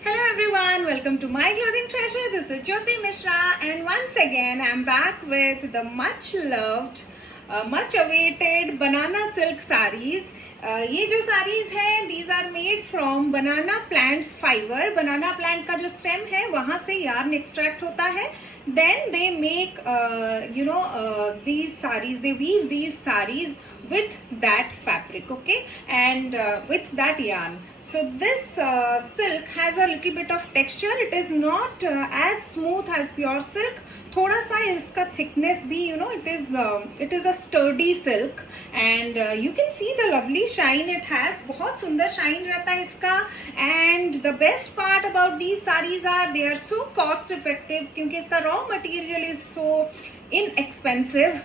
Hello everyone, welcome to my clothing treasure. This is Jyoti Mishra and once again I'm back with the much loved, much awaited banana silk sarees. ये जो sarees हैं, these are made from banana plants fiber. Banana plant का जो stem है वहाँ से yarn extract होता है. Then they make these sarees, they weave these sarees with that fabric, okay, and with that yarn. So this silk has a little bit of texture. It is not as smooth as pure silk. थोड़ा सा इसका thickness भी, it is a sturdy silk and you can see the lovely shine it has. बहुत सुंदर shine रहता है इसका. And the best part about these sarees are they are so cost effective क्योंकि इसका raw material is so inexpensive.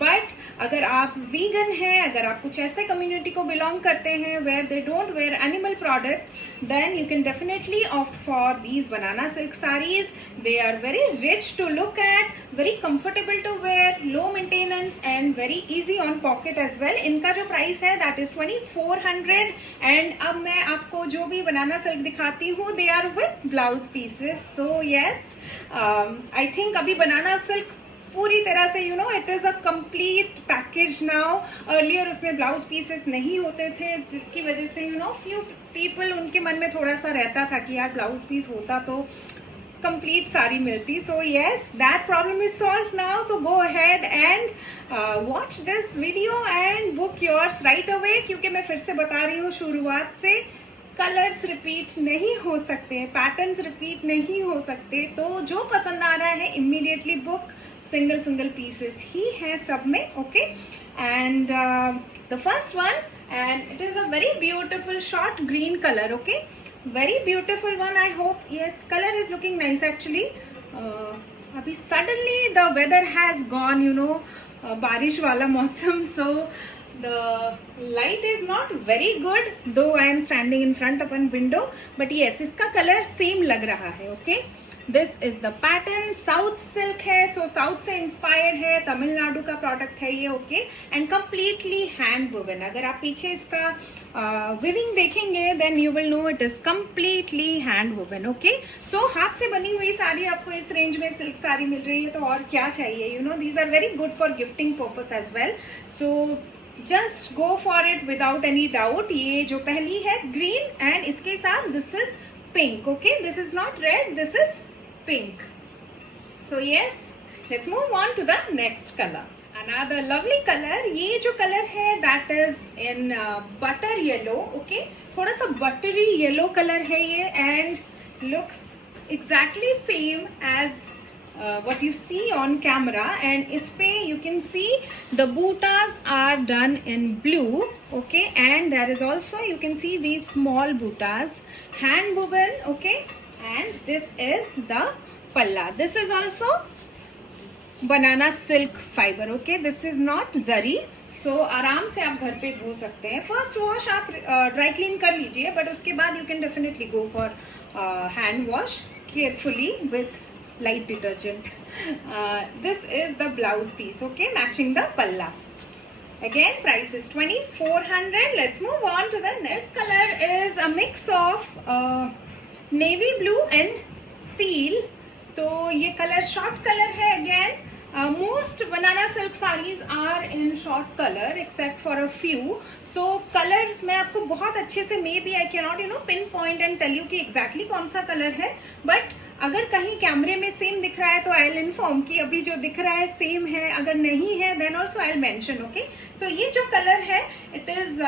But अगर आप vegan हैं, अगर आप कुछ ऐसे कम्युनिटी को बिलोंग करते हैं where they don't wear animal products, then you can definitely opt for these banana silk saris. They are very rich to look at, very comfortable to wear, low maintenance and very easy on pocket as well. इनका जो price है that is 2400. And अब मैं आपको जो भी बनाना silk दिखाती हूँ they are with blouse pieces. So yes, I think अभी बनाना सिल्क पूरी तरह से it is a complete package now. Earlier उसमें ब्लाउज पीसेस नहीं होते थे जिसकी वजह से फ्यू पीपल उनके मन में थोड़ा सा रहता था कि यार ब्लाउज पीस होता तो कंप्लीट साड़ी मिलती. So yes, that problem is solve now. So go ahead and watch this video and book yours right away. क्योंकि मैं फिर से बता रही हूँ शुरुआत से, कलर्स रिपीट नहीं हो सकते, पैटर्न्स रिपीट नहीं हो सकते. तो जो पसंद आ रहा है इमीडिएटली बुक. सिंगल पीसेस ही है सब में, okay. And the first one, and it is a very beautiful short green colour, okay, very beautiful one. I hope yes, colour is looking nice actually. अभी suddenly the weather has gone, बारिश वाला मौसम. So the light is not very good though I am standing in front of a window, but yes, इसका colour same लग रहा है, okay. This is the pattern. South silk है, सो south से inspired है, तमिलनाडु का प्रोडक्ट है ये, okay. And completely hand woven. अगर आप पीछे इसका विविंग देखेंगे then you will know it is completely hand woven, okay. So हाथ से बनी हुई साड़ी आपको इस रेंज में सिल्क साड़ी मिल रही है तो और क्या चाहिए. These are very good for gifting purpose as well. So just go for it without any doubt. ये जो पहली है ग्रीन एंड इसके साथ this is pink, okay. This is not red, this is pink. So yes, let's move on to the next color. Another lovely color. ये जो color है that is in butter yellow, okay. थोड़ा सा buttery yellow color है ये and looks exactly same as what you see on camera. And इस पे you can see the bootas are done in blue, okay. And there is also you can see these small bootas, hand woven, okay. And this is the palla. This is also banana silk fiber, okay. This is not zari. So आराम से आप घर पे धो सकते हैं. First wash आप dry clean कर लीजिए, बट उसके बाद you can definitely go for hand wash carefully with light detergent. This is the blouse piece, okay, matching the palla. Again, price is 2400. Let's move on to the next color. Is a mix of navy blue and teal. तो ये colour shot colour है. Again most banana silk saris are in shot colour except for a few. So colour मैं आपको बहुत अच्छे से, maybe I can not pin point and tell you कि exactly कौन सा कलर है, बट अगर कहीं कैमरे में सेम दिख रहा है तो आई विल इन्फॉर्म कि अभी जो दिख रहा है सेम है. अगर नहीं है then also I will mention, okay. So ये जो कलर है it is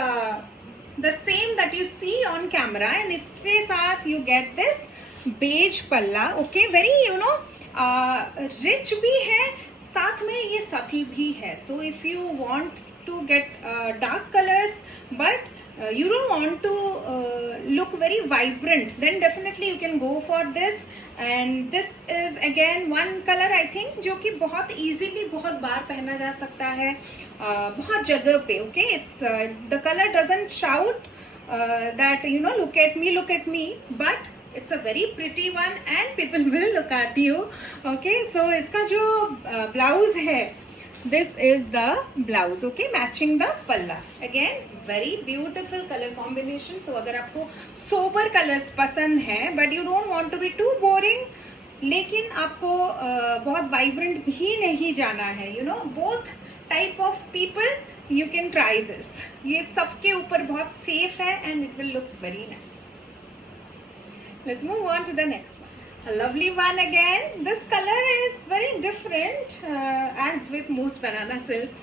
the same that you see on camera and इसके साथ you get this beige पल्ला, okay. very rich भी है, साथ में ये subtle भी है. so if you want to get dark colors but you don't want to look very vibrant, then definitely you can go for this. and this is again one color I think जो कि बहुत easily बहुत बार पहना जा सकता है बहुत जगह पे, okay. it's the color doesn't shout that look at me, but it's a very pretty one and people will look at you, okay. so इसका जो blouse है, this is the blouse, okay, matching the palla. Again very beautiful colour combination. तो अगर आपको sober colours पसंद है but you don't want to be too boring, लेकिन आपको बहुत वाइब्रेंट भी नहीं जाना है, you know, both type of people you can try this. ये सबके ऊपर बहुत सेफ है and it will look very nice. Let's move on to the next one. A lovely one again. This color is very different as with most banana silks.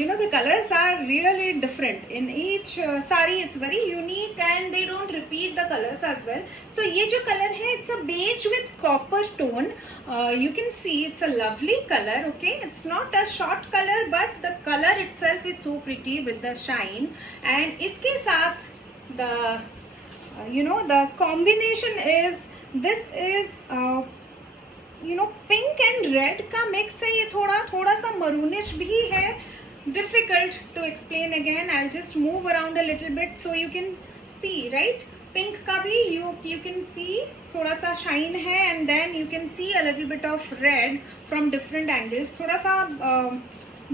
You know, the colors are really different. In each sari, it's very unique and they don't repeat the colors as well. So, ये जो color है, it's a beige with copper tone. You can see it's a lovely color, okay? It's not a short color, but the color itself is so pretty with the shine. And इसके साथ the you know, the combination is, this is you know, pink and red का mix है. ये थोड़ा सा maroonish भी है. Difficult to explain again. I'll just move around a little bit so you can see, right? Pink का भी you can see थोड़ा सा shine है, and then you can see a little bit of red from different angles. थोड़ा सा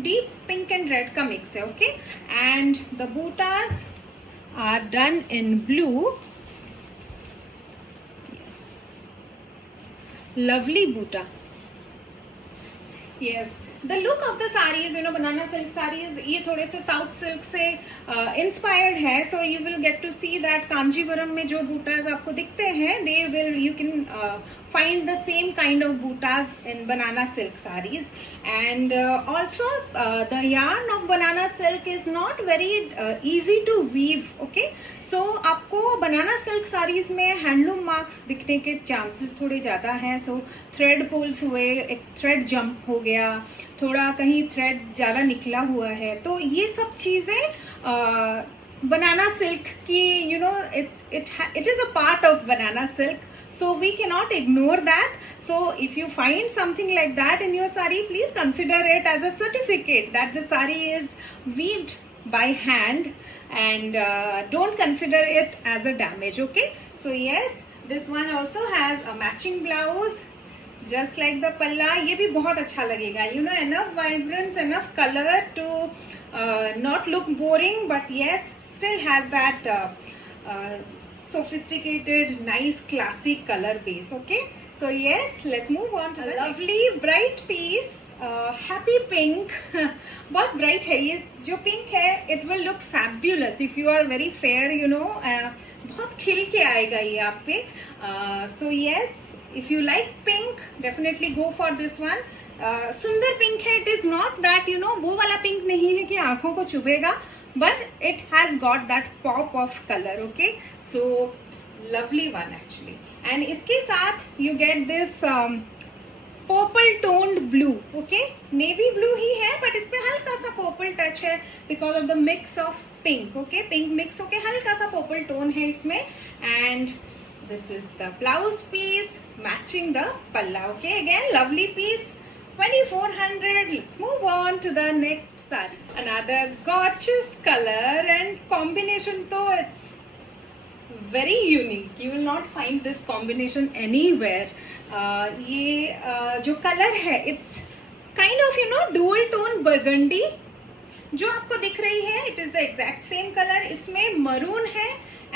deep pink and red का mix है, okay? And the buttas are done in blue. Yes, lovely butta. Yes, the look of the sarees, you know, banana silk sarees, ये थोड़े से south silk से inspired है. So you will get to see that Kanjeevaram में जो बूटाज आपको दिखते हैं, they will, you can find the same kind of buttas in banana silk sarees. And also the yarn of banana silk is not very easy to weave, okay? So आपको banana silk sarees में handloom marks दिखने के chances थोड़े ज़्यादा हैं. सो thread pools हुए, एक thread jump हो गया, थोड़ा कहीं थ्रेड ज़्यादा निकला हुआ है. तो ये सब चीज़ें बनाना सिल्क की, you know, it is a part of banana silk. So we cannot ignore that. So if you find something like that in your sari, please consider it as a certificate that the sari is weaved by hand, and don't consider it as a damage, okay? So yes, this one also has a matching blouse just like the palla. ये भी बहुत अच्छा लगेगा, you know, enough vibrance, enough color to not look boring, but yes, still has that sophisticated, nice, classic color base, okay? So yes, let's move on to the lovely bright piece. Happy pink. बहुत bright है ये जो pink है. It will look fabulous if you are very fair, you know. बहुत खिल के आएगा ये आप पे. So yes, if you like pink, definitely go for this one. सुंदर pink है. It is not that, you know, वो वाला pink नहीं है कि आंखों को चुभेगा, but it has got that pop of color, okay? So lovely one actually. And इसके साथ you get this purple toned blue, okay? Navy blue ही है, but इसमें हल्का सा purple touch है because of the mix of pink, okay? Pink mix होके हल्का सा purple tone है इसमें. And this is the blouse piece matching the palla, okay? Again, lovely piece. 2400. Let's move on to the next sari. Another gorgeous color and combination, though it's very unique. You will not find this combination anywhere. ये जो color है, it's kind of, you know, dual tone burgundy. जो आपको दिख रही है, it is the exact same color. इसमें maroon है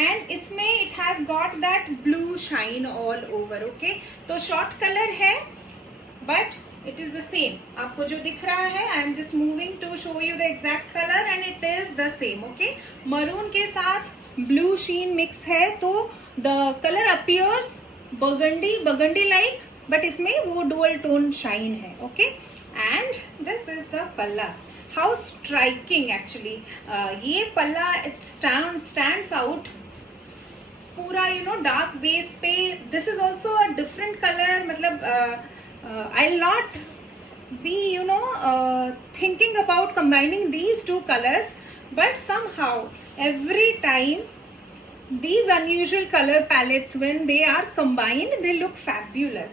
and इसमें it has got that blue shine all over, okay? तो short color है, but it is the same. आपको जो दिख रहा है, I am just moving to show you the exact color and it is the same, okay? Maroon के साथ blue sheen mix है, तो the color appears burgundy like, but इसमें वो dual tone shine है, okay? And this is the palla. How striking actually. ये palla it stands out पूरा, you know, dark base पे. This is also a different color. मतलब I'll not be, you know, thinking about combining these two colors, but somehow every time these unusual color palettes, when they are combined, they look fabulous.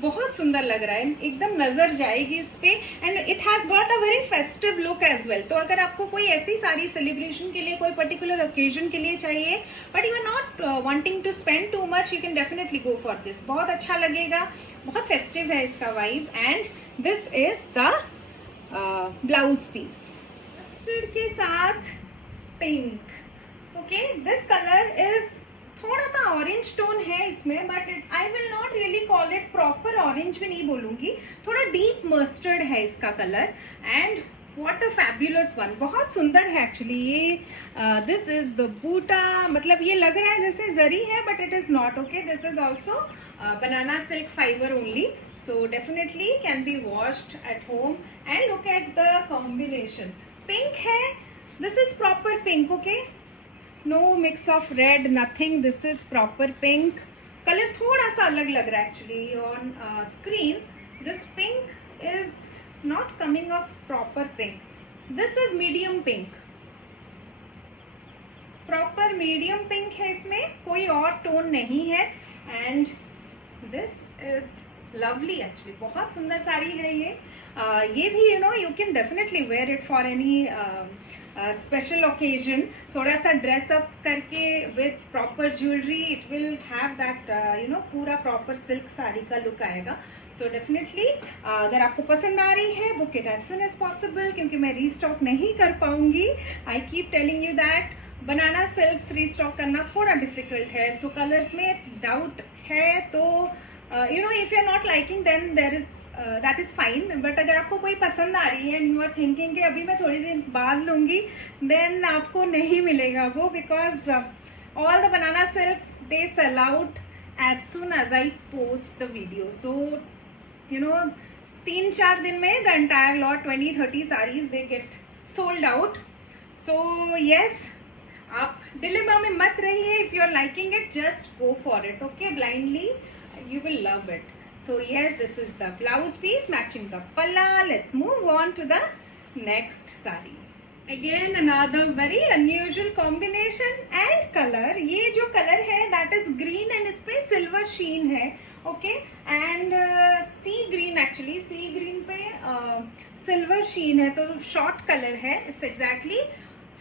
बहुत सुंदर लग रहा है, एकदम नजर जाएगी इस पे. And it has got a very festive look as well. तो अगर आपको कोई ऐसी सारी सेलिब्रेशन के लिए, कोई पर्टिकुलर ओकेजन के लिए चाहिए, but you are not wanting to spend too much, you can definitely go for this. बहुत अच्छा लगेगा, बहुत फेस्टिव है इसका vibe. And this is the blouse piece के साथ pink. Okay, this colour is थोड़ा सा ऑरेंज टोन है इसमें, but I will not really call it proper orange भी नहीं बोलूंगी, थोड़ा डीप मस्टर्ड है इसका colour. And what a fabulous one, बहुत सुंदर है एक्चुअली ये। दिस इज द बूटा, मतलब ये लग रहा है जैसे जरी है but it is not. Okay, this is also banana silk fiber only, so definitely can be washed at home. And look at the combination, pink hai, this is proper pink. Okay, no mix of red, nothing, this is proper pink. Color thoda sa alag lag raha है actually on screen. This pink is not coming off proper pink, this is medium pink, proper medium pink है इसमें, कोई और tone नहीं है। And this is lovely actually, बहुत सुंदर साड़ी है ये भी you know you can definitely wear it for any special occasion, थोड़ा सा ड्रेसअप करके with proper jewellery, it will have that you know पूरा प्रॉपर सिल्क साड़ी का लुक आएगा। सो डेफिनेटली अगर आपको पसंद आ रही है book it as soon as possible, क्योंकि मैं रीस्टॉक नहीं कर पाऊंगी। I keep telling you that banana silk restock करना थोड़ा डिफिकल्ट है। सो कलर्स में डाउट है तो you know if you are not liking then there is that is fine, but अगर आपको कोई पसंद आ रही है एंड यू आर थिंकिंग कि अभी मैं थोड़ी दिन बाद लूंगी, देन आपको नहीं मिलेगा वो, because all the banana silks they sell out as soon as I post the video. So you know 3-4 दिन में the entire lot 20-30 sarees they get sold out. So yes, आप डिलेमा में मत रहिए, if you are liking it just go for it. Okay, blindly you will love it. So yes, this is the blouse piece matching the palla. Let's move on to the next saree. Again another very unusual combination and color. ये जो color है that is green and इस पे silver sheen है. Okay, and sea green actually, sea green पे silver sheen है, तो short color है. It's exactly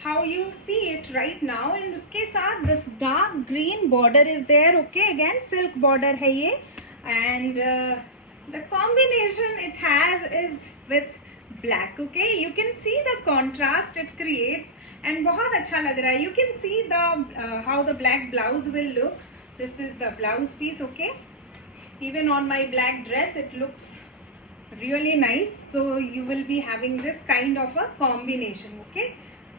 how you see it right now, and उसके साथ this dark green border is there. Okay, again silk border है ये, and the combination it has is with black. Okay, you can see the contrast it creates and बहुत अच्छा लग रहा है. You can see the how the black blouse will look. This is the blouse piece. Okay, even on my black dress it looks really nice. So you will be having this kind of a combination. Okay,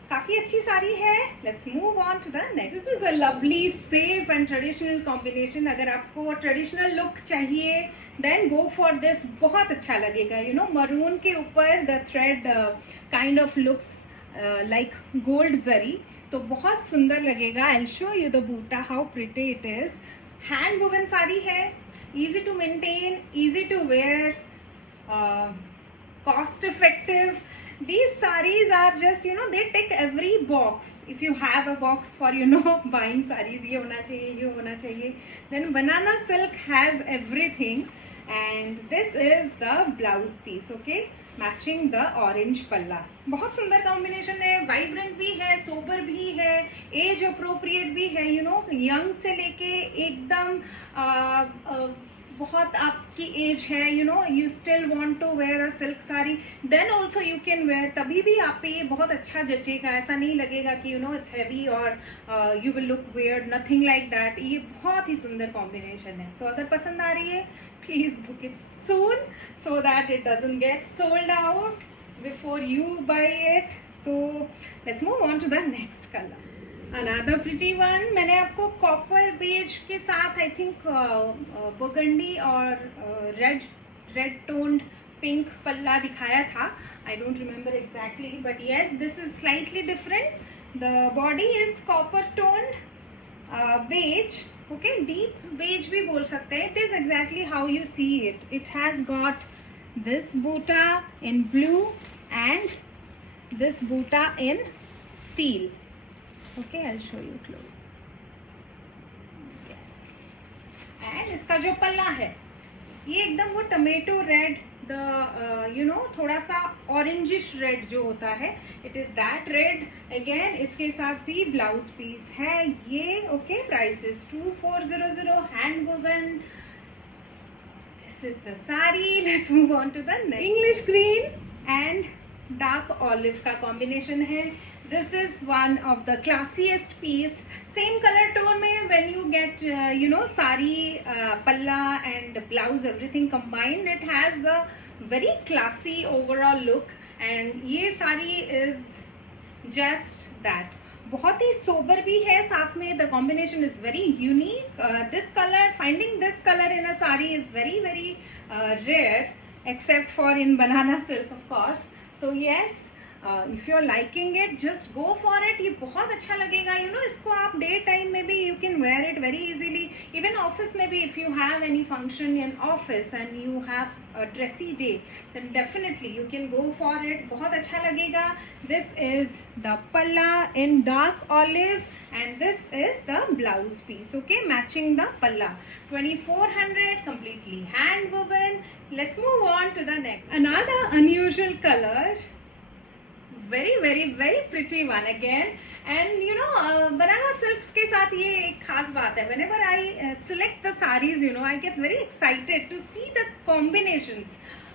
काफी अच्छी साड़ी है. Let's move on to the next. This is a lovely safe and traditional combination. अगर आपको traditional look चाहिए then go for this, बहुत अच्छा लगेगा. You know maroon के ऊपर the thread kind of looks like gold zari, तो बहुत सुंदर लगेगा. I will show you the buta how pretty it is. Hand woven sari है, easy to maintain, easy to wear, cost effective. These sarees are just, you know, they tick every box. If you have a box for, you know, buying sarees, ये होना चाहिए, ये होना चाहिए, then banana silk has everything. And this is the blouse piece. Okay, matching the orange palla. बहुत सुंदर combination है, vibrant भी है, सोबर भी है, एज अप्रोप्रिएट भी है. यू नो यंग से लेके एकदम बहुत आपकी एज है, you know you still want to wear a silk sari, then also you can wear. तभी भी आप पे ये बहुत अच्छा जचेगा. ऐसा नहीं लगेगा कि यू नो इट्स हैवी और you will look weird, nothing like that. ये बहुत ही सुंदर कॉम्बिनेशन है. सो अगर पसंद आ रही है please book it soon so that it doesn't get sold out before you buy it. तो let's move on to the next colour. Another pretty one. मैंने आपको कॉपर बेज के साथ आई थिंक बर्गंडी और रेड टोन्ड पिंक पल्ला दिखाया था. I don't remember exactly, but yes this is slightly different. The body is copper toned beige. Okay, deep beige भी बोल सकते हैं. It is exactly how you see it. It has got this buta in blue and this buta in teal. Okay, I'll show you close. Yes. And इसका जो पल्ला है ये एकदम वो tomato red, the you know थोड़ा सा ऑरेंजिश रेड जो होता है, it is that red. Again इसके साथ भी ब्लाउज पीस है ये. Okay, price is 2400. Hand woven. This is the sari. Let's move on to the next. English green and dark olive का कॉम्बिनेशन है. This is one of the classiest piece. Same color tone में when you get sari, palla and blouse, everything combined, it has a very classy overall look. And ये sari is just that. बहुत ही sober भी है साथ में. The combination is very unique. This color, finding this color in a sari is very very rare, except for in banana silk of course. So yes, if you're liking it, just go for it. ये बहुत अच्छा लगेगा. इसको आप day time में भी you can wear it very easily. Even office में भी, if you have any function in office and you have a dressy day, then definitely you can go for it. बहुत अच्छा लगेगा. This is the palla in dark olive and this is the blouse piece. Okay, matching the palla. 2400, completely hand woven. Let's move on to the next. Another unusual color. Very very very pretty one again. And banana silks के साथ ये एक खास बात है. Whenever I select the sarees, I get very excited to see the combinations.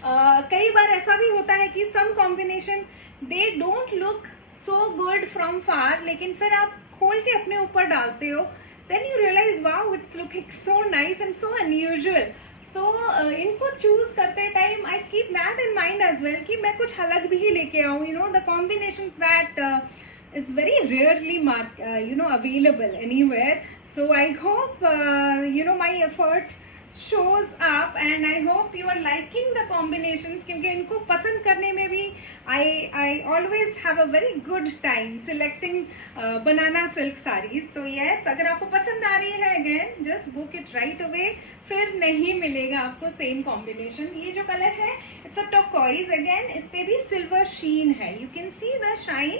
कई बार ऐसा भी होता है कि some combination they don't look so good from far, लेकिन फिर आप खोल के अपने ऊपर डालते हो, then you realize wow, it's looking so nice and so unusual. So इनको choose करते time I keep that in mind as well कि मैं कुछ अलग भी लेके आऊँ. The combinations that is very rarely available anywhere. So I hope my effort shows up and I hope you are liking the combinations क्योंकि इनको पसंद करने में भी I always have a very good time selecting banana silk sarees. तो yes, अगर आपको पसंद आ रही है again just book it right away. फिर नहीं मिलेगा आपको same combination. ये जो color है it's a turquoise again. इस पे भी silver sheen है. You can see the shine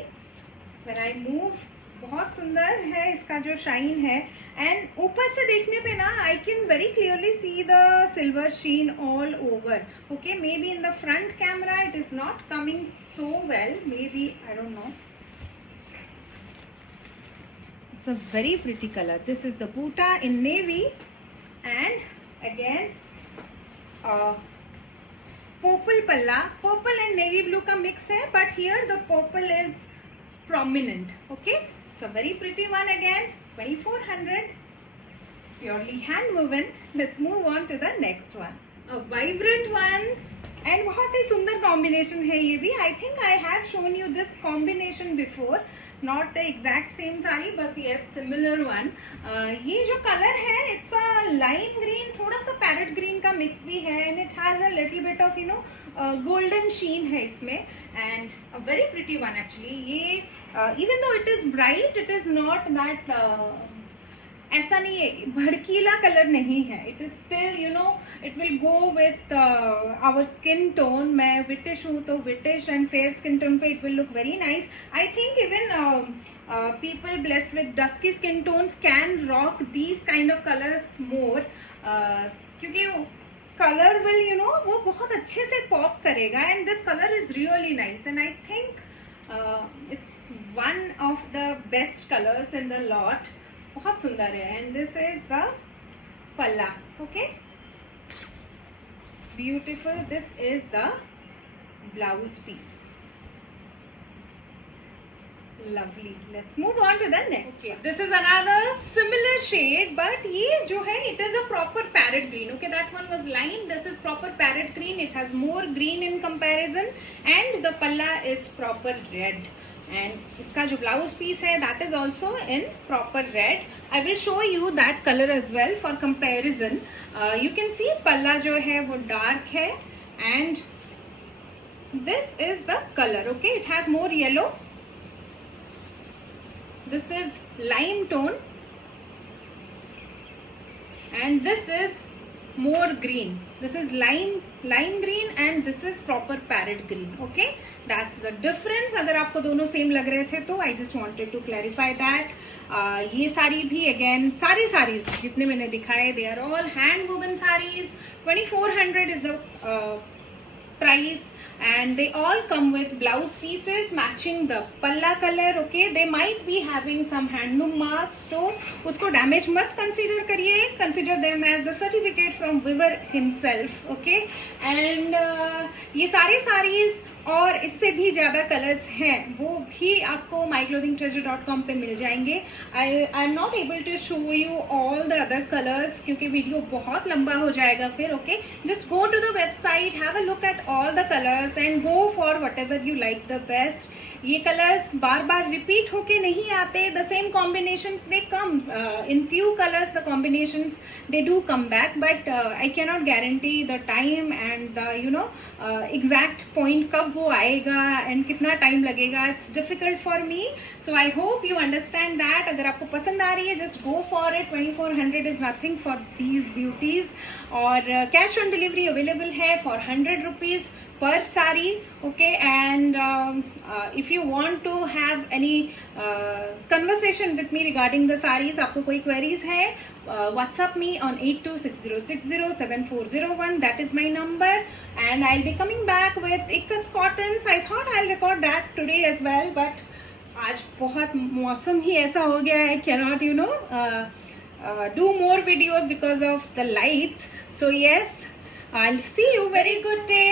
when I move. बहुत सुंदर है इसका जो शाइन है. एंड ऊपर से देखने पे ना I can very clearly see the silver sheen all over. Okay, maybe in the front camera it is not coming so well, maybe I don't know. It's a very pretty colour. This is the buta in navy and again purple palla. Purple and navy blue का mix है but here the purple is prominent. Okay, it's a very pretty one again. 2400, purely hand woven. Let's move on to the next one. A vibrant one and बहुत ही सुंदर combination है ये भी. I think I have shown you this combination before. Not the exact same saree, बस yes similar one. ये जो color है it's a lime green, थोड़ा सा parrot green का mix भी है and it has a little bit of golden sheen है इसमें and a very pretty one actually. ये even though it is bright, it is not that ऐसा नहीं है, भड़कीला कलर नहीं है. It is still it will go with our skin tone. मैं wheatish हूँ तो wheatish and fair skin tone पे it will look very nice. I think even people blessed with dusky skin tones can rock these kind of colors more क्योंकि color will वो बहुत अच्छे से pop करेगा and this color is really nice and I think it's one of the best colors in the lot. बहुत सुंदर है and this is the palla. Okay, beautiful. This is the blouse piece. Lovely. Let's move on to the next. Okay, this is another similar shade but ये जो है it is a proper parrot green. Okay, that one was lime. This is proper parrot green. It has more green in comparison and the palla is proper red. And इसका जो blouse piece है that is also in proper red. I will show you that color as well for comparison. You can see palla जो है वो dark है and this is the color. Okay, it has more yellow. This is lime tone and this is more green. This is lime green and this is proper parrot green. Okay, that's the difference. अगर आपको दोनों same लग रहे थे तो I just wanted to clarify that. ये साड़ी भी again सारी साड़ीज जितने मैंने दिखाए they are all hand woven sarees. 2400 is the price. and they all come with blouse pieces matching the palla color. Okay, they might be having some handloom marks, तो उसको damage मत consider करिए, consider them as the certificate from weaver himself. Okay, and ये सारे sarees और इससे भी ज्यादा कलर्स हैं वो भी आपको myclothingtreasure.com पे मिल जाएंगे. I am not able to show you all the other colours क्योंकि वीडियो बहुत लंबा हो जाएगा फिर. Okay, just go to the website, have a look at all the colours and go for whatever you like the best. ये colours बार बार repeat होके नहीं आते. The same combinations they come in few colours, the combinations they do come back, but I can not guarantee the time and the exact point कब वो आएगा and कितना टाइम लगेगा. It's difficult for me, so I hope you understand that. अगर आपको पसंद आ रही है just go for it. 2400 is nothing for these beauties. और कैश ऑन डिलीवरी अवेलेबल है for 100 rupees per saree. Okay, and if you want to have any conversation with me regarding the sarees, आपको कोई queries है, WhatsApp me on 8260607401. That is my number, and I'll be coming back with Ikat cottons. I thought I'll record that today as well, but आज बहुत मौसम ही ऐसा हो गया है, cannot do more videos because of the lights. So yes, I'll see you. Very good day.